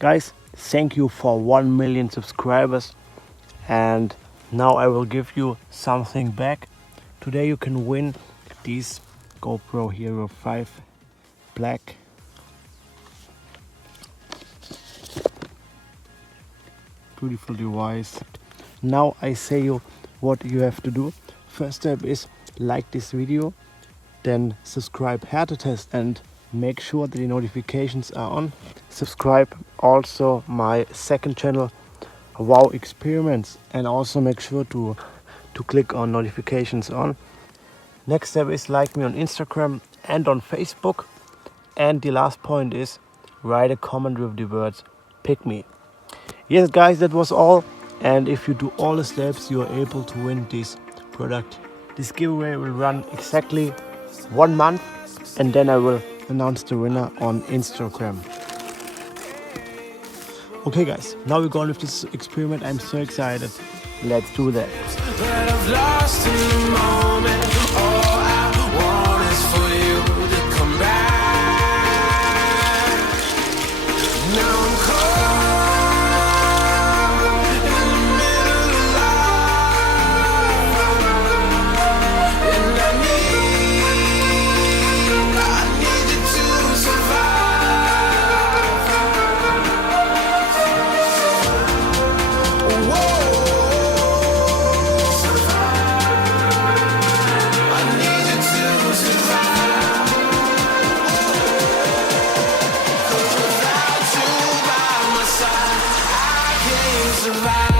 Guys, thank you for 1 million subscribers, and now I will give you something back. Today you can win these GoPro Hero 5 Black. Beautiful device. Now I say you what you have to do. First step is like this video, then subscribe Wirte Test and make sure that the notifications are on. Subscribe also my second channel, Wow Experiments, and also make sure to click on notifications on. Next step is like me on Instagram and on Facebook. And the last point is write a comment with the words pick me. Yes guys, that was all, and if you do all the steps you are able to win this product. This giveaway will run exactly 1 month, and then I will announce the winner on Instagram. Okay guys, now we're going with this experiment. I'm so excited. Let's do that. But I've lost in the moment. All I want is for you to come back. Now I'm caught in the middle of life, and I need you to survive. Whoa. survive.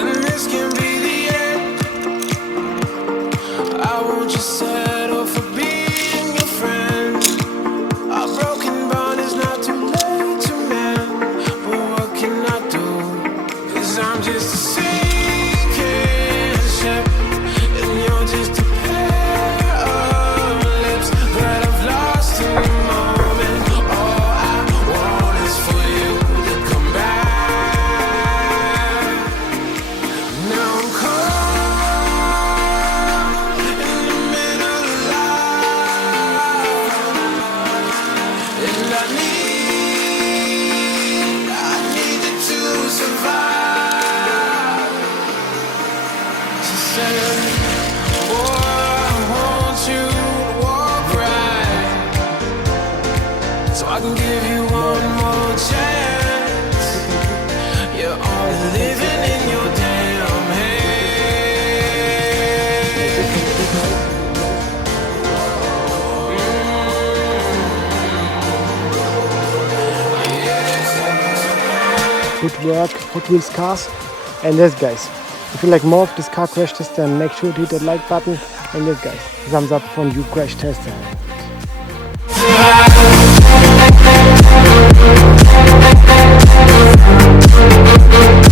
And this can be the end. I won't just settle for being your friend. A broken bond is not too late to mend. But what can I do? 'Cause I'm just a sinking ship, and you're just a pair of lips that I've lost in the moment. All I want is for you to come back. Now I'm caught in the middle of life, and I need you to survive. She said, boy, I want you to walk right, so I can give you one more chance. You're only living in your damn head. Good work, Hot Wheels cars. And yes guys, if you like more of this car crash test, then make sure to hit that like button. And yes guys, thumbs up from you crash tester. Survive.